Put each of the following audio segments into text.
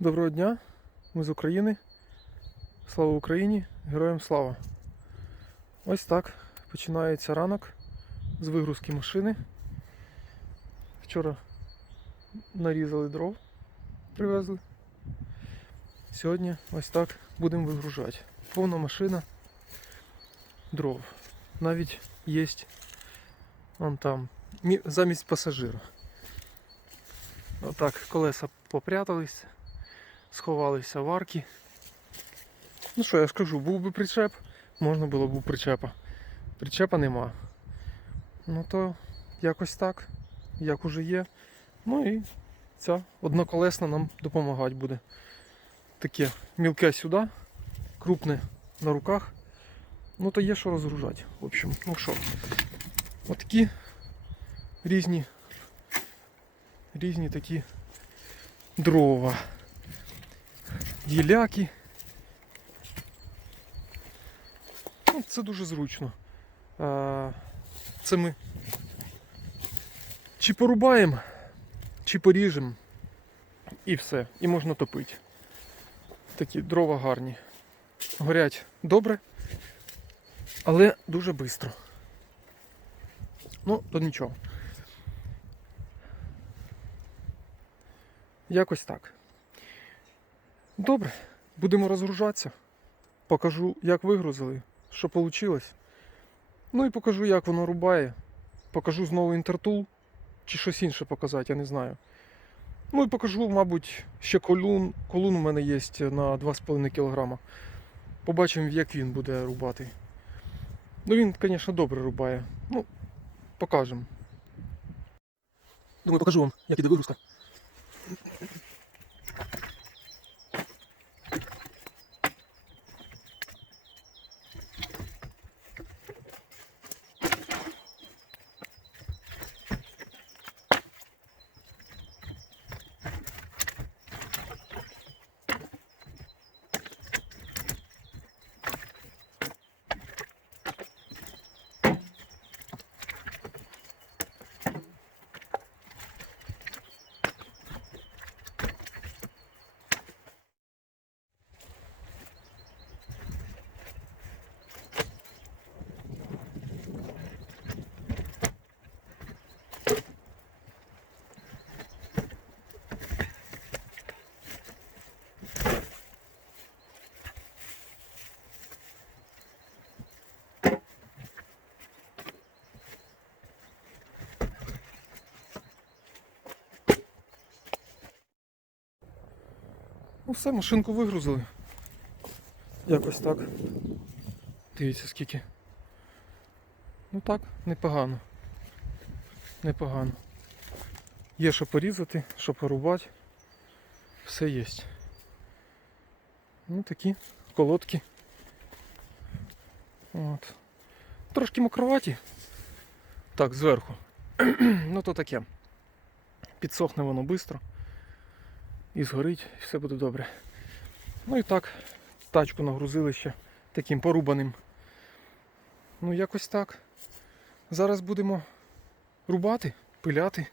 Доброго дня, ми з України. Слава Україні, героям слава! Ось так починається ранок з вигрузки машини. Вчора нарізали дров, привезли. Сьогодні ось так будемо вигружати. Повна машина дров. Навіть є вон там, замість пасажира. Отак колеса попрятались, сховалися в арки. Ну що, я ж кажу, був би причеп, можна було б у причепа. Причепа нема. Ну то якось так, як уже є. Ну і ця одноколесна нам допомагати буде. Таке мілке сюди, крупне на руках. Ну то є що розгружати. В общем, ну що, отакі різні такі дрова. Гіляки. Ну, це дуже зручно. Це ми чи порубаємо, чи поріжемо і все. І можна топити. Такі дрова гарні. Горять добре, але дуже швидко. Ну, то нічого. Якось так. Добре, будемо розгружатися. Покажу, як вигрузили, що вийшло. Ну і покажу, як воно рубає. Покажу знову інтертул, чи щось інше показати, я не знаю. Ну і покажу, мабуть, ще колун. Колун у мене є на 2,5 кг. Побачимо, як він буде рубати. Ну він, звісно, добре рубає. Ну, покажемо. Думаю, покажу вам, як іде вигрузка. Ну все, машинку вигрузили. Якось так. Дивіться скільки. Ну так, непогано. Непогано. Є що порізати, що порубати. Все є. Ну такі колодки. От. Трошки мокроваті. Так, зверху. Ну то таке. Підсохне воно швидко. І згорить, і все буде добре. Ну і так, тачку нагрузили ще таким порубаним. Ну якось так. Зараз будемо рубати, пиляти.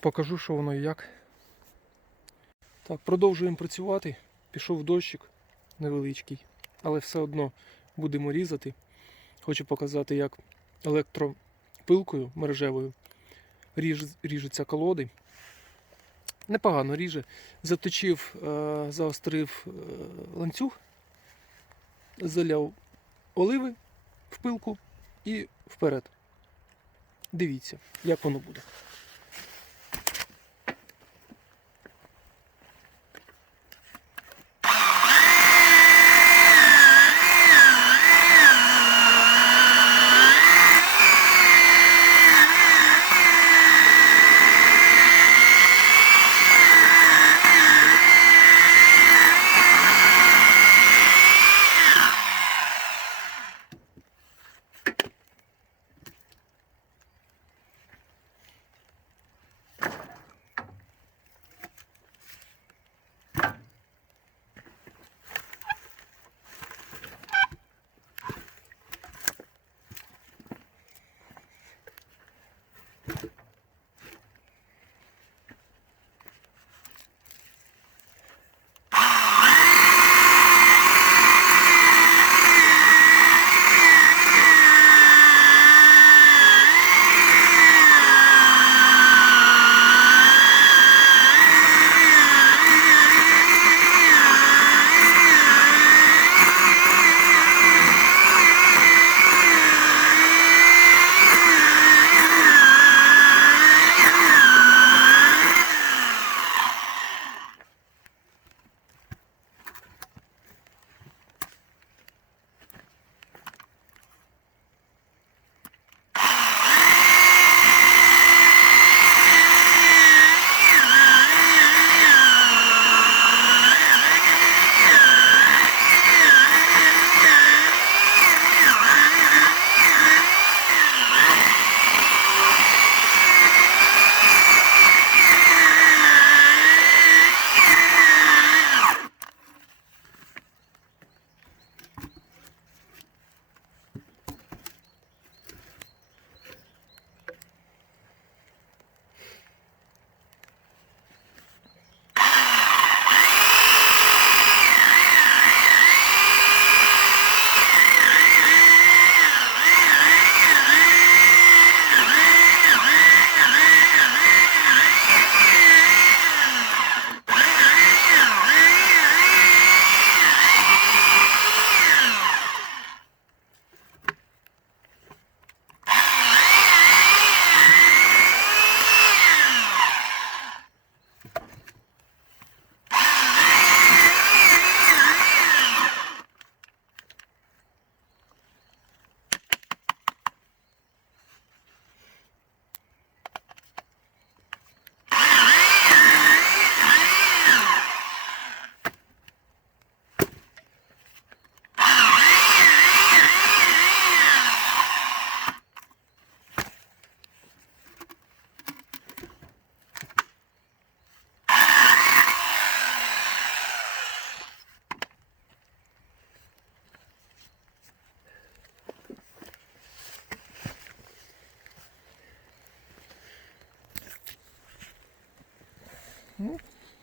Покажу, що воно і як. Так, продовжуємо працювати. Пішов дощик невеличкий, але все одно будемо різати. Хочу показати, як електропилкою мережевою ріжуться колоди. Непогано ріже. Заточив, заострив ланцюг, заляв оливи в пилку і вперед. Дивіться, як воно буде.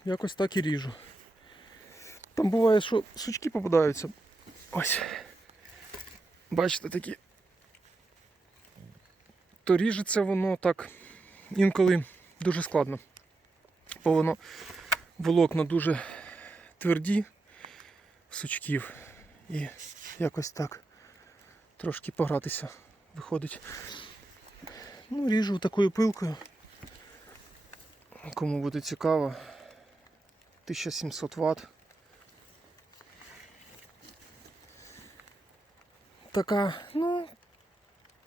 якось так і ріжу. Там буває, що сучки попадаються. Ось. Бачите, такі. То ріжеться воно так інколи дуже складно. Бо воно волокна дуже тверді сучків. І якось так трошки погратися виходить. Ну, ріжу такою пилкою. Кому буде цікаво. 1700 Вт. Така, ну,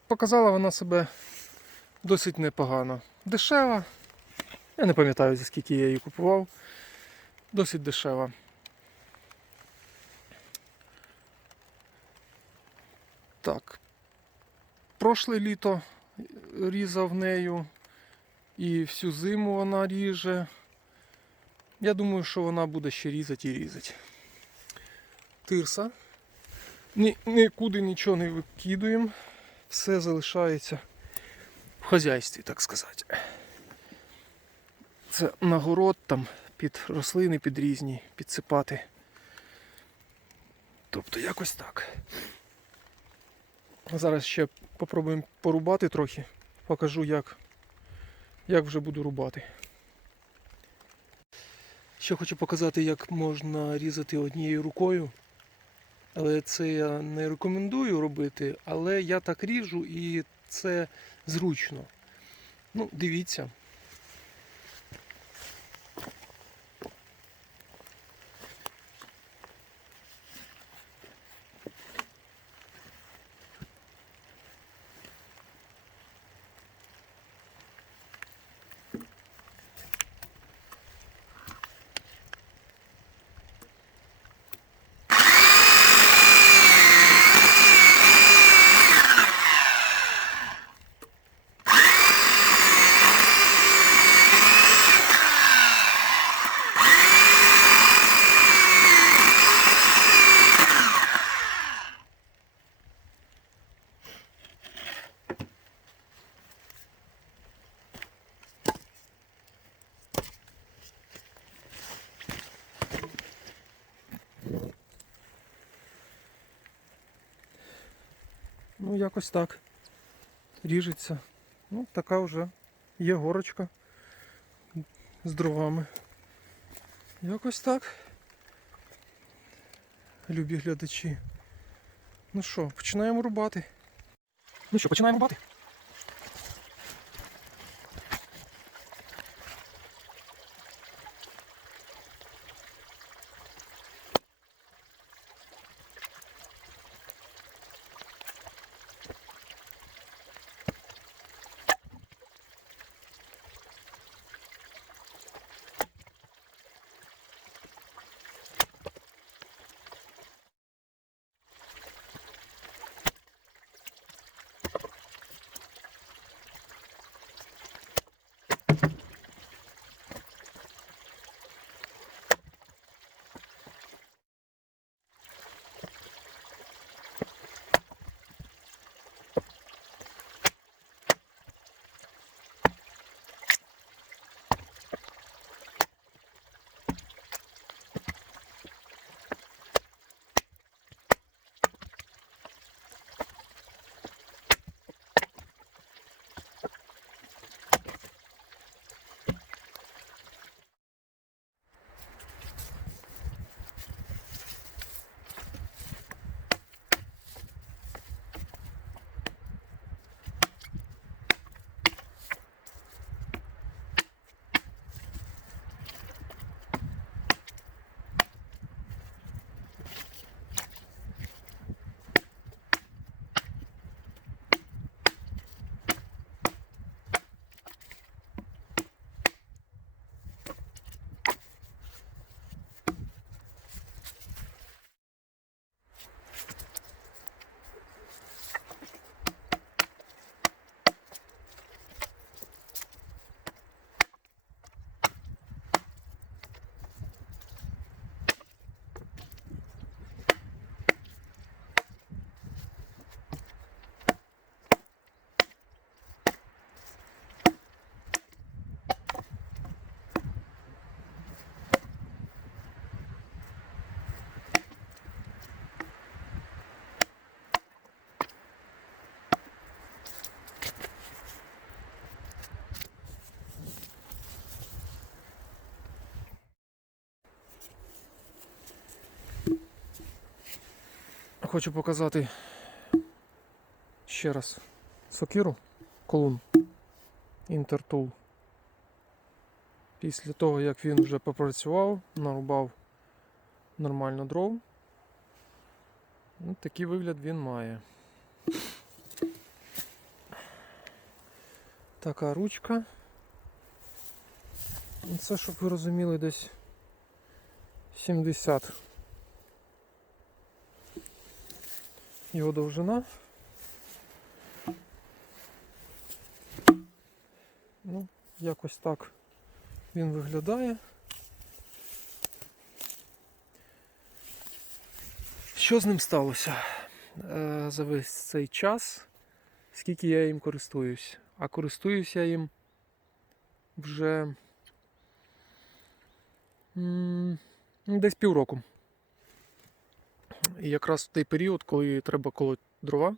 показала вона себе досить непогано. Дешева. Я не пам'ятаю, за скільки я її купував. Досить дешева. Так. Прошле літо різав нею. І всю зиму вона ріже. Я думаю, що вона буде ще різати і різати. Тирса. Нікуди нічого не викидуємо. Все залишається в хазяйстві, так сказати. Це на город, там під рослини, під різні, підсипати. Тобто якось так. Зараз ще попробуємо порубати трохи. Покажу, як вже буду рубати. Ще хочу показати, як можна різати однією рукою. Але це я не рекомендую робити, але я так ріжу і це зручно. Ну, дивіться. Ну, якось так. Ріжеться. Ну, така вже є горочка з дровами. Якось так. Любі глядачі. Ну що, починаємо рубати. Починаємо рубати. Хочу показати ще раз сокиру Колун Інтертул. Після того, як він вже попрацював, нарубав нормально дров, такий вигляд він має. Така ручка. Це, щоб ви розуміли, десь 70 його довжина. Ну, якось так він виглядає. Що з ним сталося за весь цей час, скільки я їм користуюсь? А користуюсь я їм вже десь півроку. І якраз в той період, коли треба колоти дрова,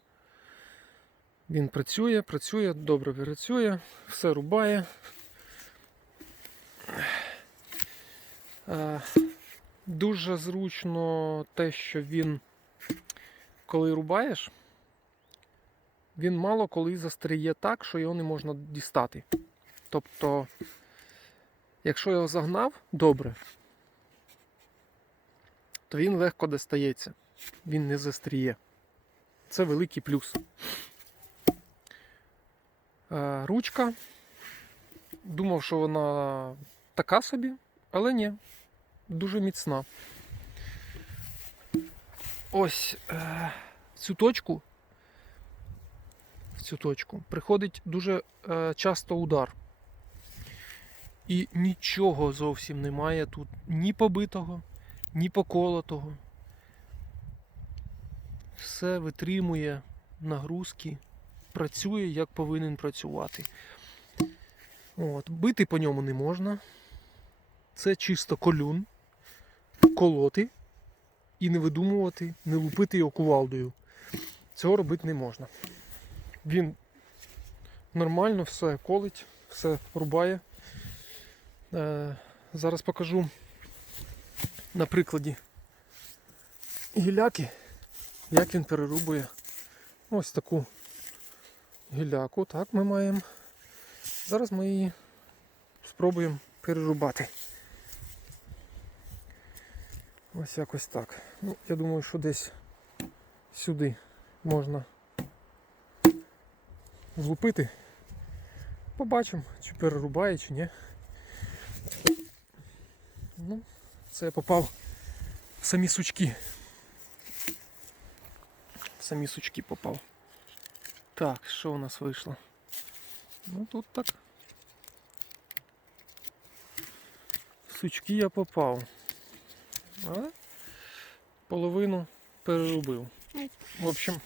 він працює, добре працює, все рубає. Дуже зручно те, що він, коли рубаєш, він мало коли застряє так, що його не можна дістати. Тобто, якщо його загнав добре, то він легко достається. Він не застріє. Це великий плюс. Ручка. Думав, що вона така собі, але ні. Дуже міцна. Ось в цю точку приходить дуже часто удар. І нічого зовсім немає тут ні побитого, ні поколотого. Все витримує нагрузки, працює як повинен працювати. От, бити по ньому не можна. Це чисто колюн. Колоти і не видумувати, не лупити його кувалдою. Цього робити не можна. Він нормально все колить, все рубає. Зараз покажу на прикладі гіляки, як він перерубує ось таку гіляку. Так ми маємо. Зараз ми її спробуємо перерубати. Ось якось так. Ну, я думаю, що десь сюди можна влупити. Побачимо, чи перерубає, чи ні. Ну, це я попав в самі сучки. В самі сучки попав. Так, що у нас вийшло? Ну тут так. В сучки я попав. Але половину переробив. В общем,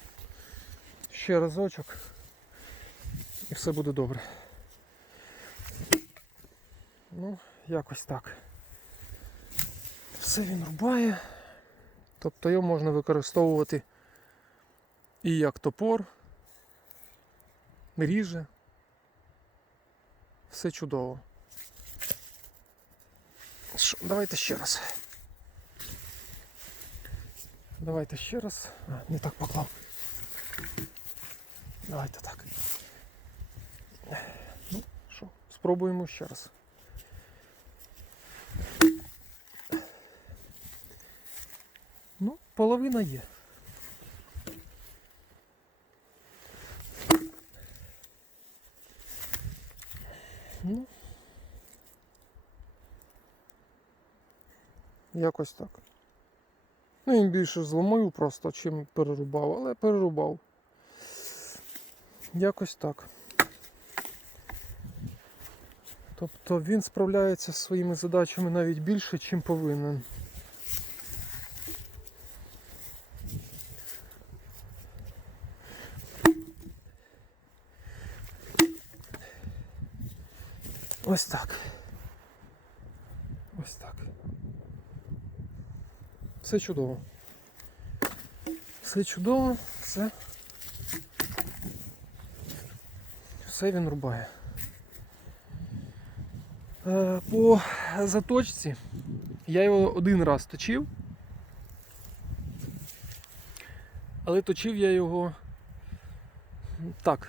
ще разочок і все буде добре. Ну, якось так. Все він рубає. Тобто його можна використовувати і як топор, ріже. Все чудово. Що, давайте ще раз. Давайте ще раз. Не так поклав. Давайте так. Ну, що, спробуємо ще раз. Ну, половина є. Ну, якось так. Ну, він більше зломив просто, чим перерубав, але перерубав. Якось так. Тобто він справляється зі своїми задачами навіть більше, чим повинен. Ось так. Ось так. Все чудово. Все чудово, все він рубає. По заточці я його один раз точив. Але точив я його так,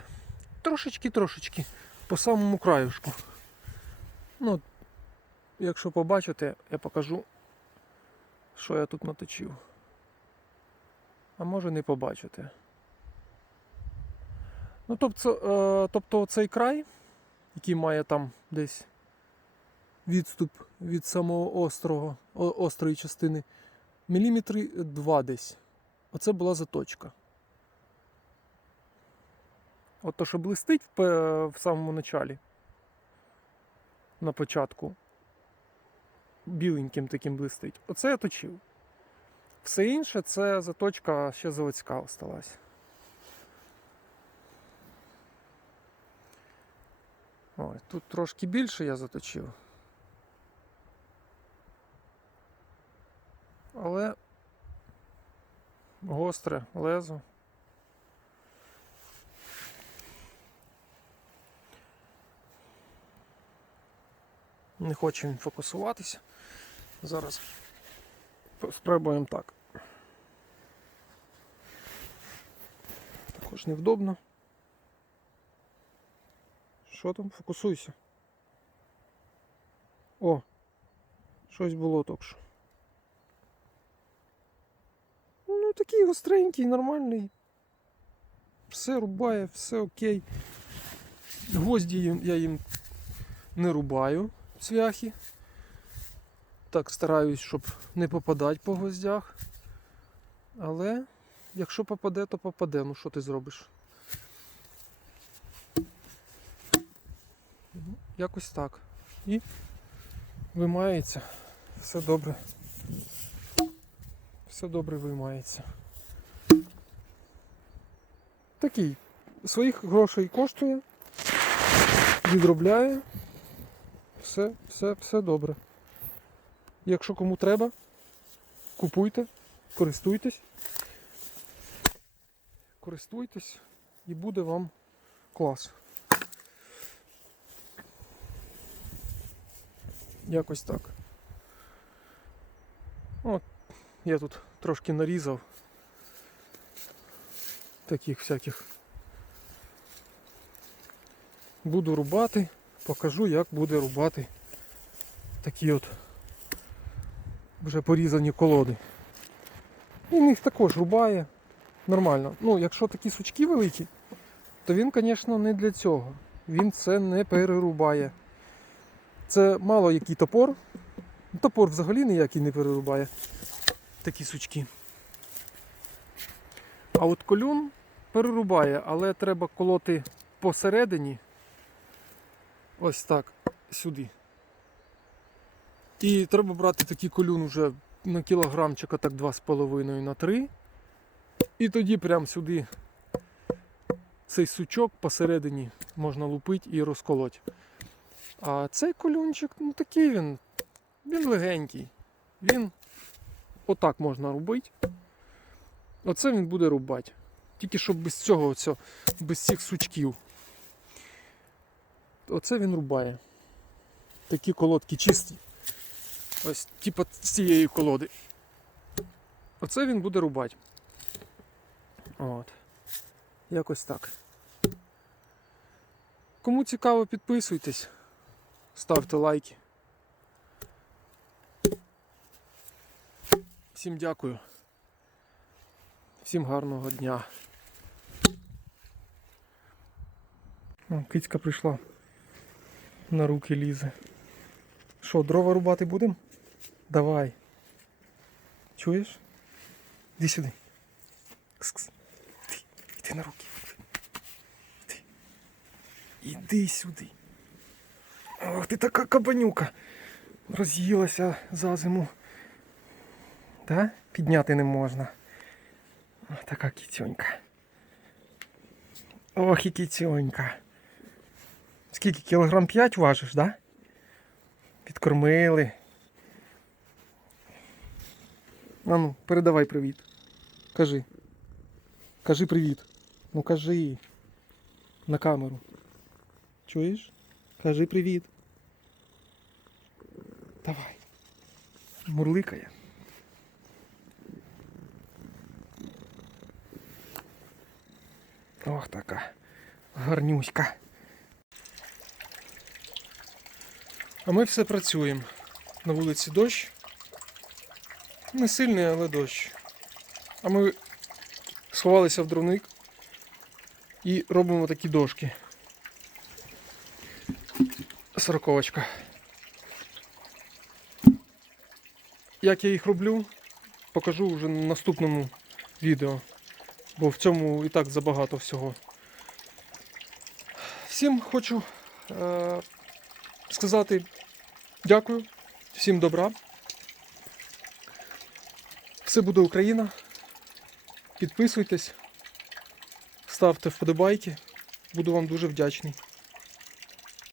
трошечки, по самому краюшку. Ну, якщо побачите, я покажу, що я тут наточив. А може не побачите. Ну, тобто цей край, який має там десь відступ від самого острої частини, міліметри 2 десь. Оце була заточка. От то, що блистить в самому началі, на початку, біленьким таким блистить, оце я точив. Все інше це заточка ще заводська осталась. Ой, тут трошки більше я заточив. Але гостре лезо. Не хоче він фокусуватися. Зараз спробуємо так. Також невдобно. Що там? Фокусуйся. О! Щось було тільки що. Ну такий гостренький, нормальний. Все рубає, все окей. Гвозді я їм не рубаю, цвяхи. Так стараюсь, щоб не попадати по гвоздях. Але якщо попаде, то попаде. Ну що ти зробиш? Якось так. І виймається. Все добре. Все добре виймається. Такий. Своїх грошей коштує. Відробляє. Все добре. Якщо кому треба, купуйте, користуйтесь. Користуйтесь і буде вам клас. Якось так. От, я тут трошки нарізав таких всяких. Буду рубати, покажу, як буде рубати такі от вже порізані колоди. Він їх також рубає нормально. Ну, якщо такі сучки великі, то він, звісно, не для цього. Він це не перерубає. Це мало який топор. Топор взагалі ніякий не перерубає такі сучки. А от колюн перерубає, але треба колоти посередині. Ось так, сюди. І треба брати такий колюн вже на кілограмчика, так 2,5 на 3. І тоді прямо сюди цей сучок посередині можна лупити і розколоть. А цей колюнчик, ну такий він легенький. Він отак можна рубити. Оце він буде рубати. Тільки щоб без цього, без цих сучків. Оце він рубає. Такі колодки чисті. Ось, типу з цієї колоди. Оце він буде рубати. От. Якось так. Кому цікаво, підписуйтесь. Ставте лайки. Всім дякую. Всім гарного дня. О, кицька прийшла. На руки лізе. Що, дрова рубати будемо? Давай. Чуєш? Іди сюди. Кс-кс. Іди на руки. Іди сюди. Ох, ти така кабанюка. Роз'їлася за зиму. Та? Підняти не можна. Ох, така кіцьонька. Ох, і кіцьонька. Скільки? Кілограм 5 важиш, да? Підкормили. А ну, передавай привіт. Кажи. Кажи привіт. Ну кажи. На камеру. Чуєш? Кажи привіт. Давай. Мурликає. Ох, така гарнюська. А ми все працюємо. На вулиці дощ. Не сильний, але дощ. А ми сховалися в дровник і робимо такі дошки. 40-очка. Як я їх роблю, покажу вже на наступному відео, бо в цьому і так забагато всього. Всім хочу сказати дякую, всім добра. Все буде Україна. Підписуйтесь, ставте вподобайки, буду вам дуже вдячний.